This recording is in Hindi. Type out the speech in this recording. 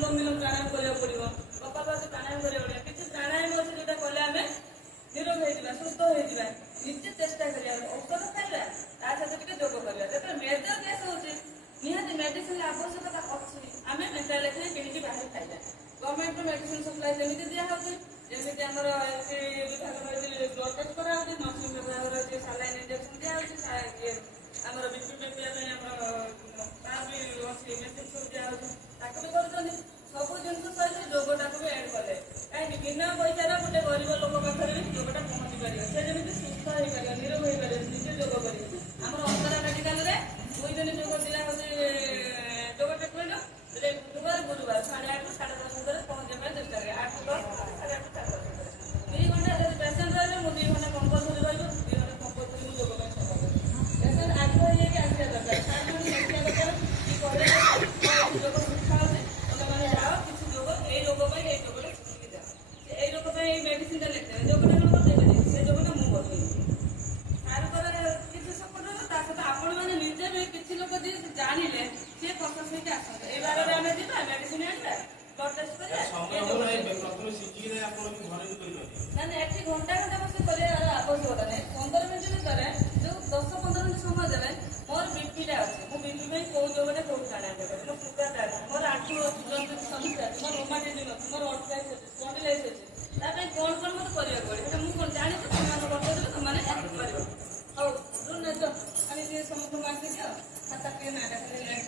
अनुलोम विलोम प्राणायाम करा पड़ो कपालभाति प्राणायाम करा पड़ो किसी प्राणायाम अच्छे जोटा कले आम निरोग हो सुस्थ हो निजे चेष्टा करा औषध खाଇବା ता सहित टे जोग करा जो मेजर केस हो निहाती मेडिसिन आवश्यकता अच्छी आम मेंटाल लेखे किणी बाहर खाଇବା गवर्नमेंट मेडिसिन सप्लाई जमी दिखाई जमी आम विभाग ब्लड टेस्ट करा नर्सिंग विभाग सालाइन इंजेक्शन दिखाई आमर बीपी तार भी अच्छी मेडिसिन सब दिखाई ताकू भी कर सब जिन सहित जोगटा भी एड कले कहीं बिना पैसार गोटे गरीब लोक पाखे भी जोगटा पहुंची पार से जमी सुस्थ हो पार निरोग हो पार निजे जोग कर आम अंतरा मेडिकल 2 दिन जोग दिया जोग ट्रिटमेंट बुधवार गुरुवार 8:30 10:30 भितर पहुंचा चेष्टा करें 8 10 8:30 2 घंटा पेसेंट रही मुझे 2 घंटा कंपलसरी रही 2 घंटा कंपलसरी जोग पेसेंट आगे होगी आसा दरकार जोग शिक्षा मैंने जाओ किसी जोग ये रोग ये जोग शिखिकी जाओ ये रोग मेडिसिन लिखे जोगटा से जोगटा मुझे बतई तार किसी सपोर्ट सहित आपण मैंने निजे भी किसी लोग जानिले सी प्रोसेस होकर आसते ये बारे आम जा मेडिसिन आना ब्लड टेस्ट ना एटी घंटा घंटा बस कर आवश्यकता नहीं 15 मिनट भितर जो 10-15 मिनट समय देवे मोर बीपीटा अच्छे मो बीपी कौ जोगटे कौ प्राणायाम करें मो सुगार मोर आंठू समस्या मोर रोमाटिज्म मोर अर्थराइटिस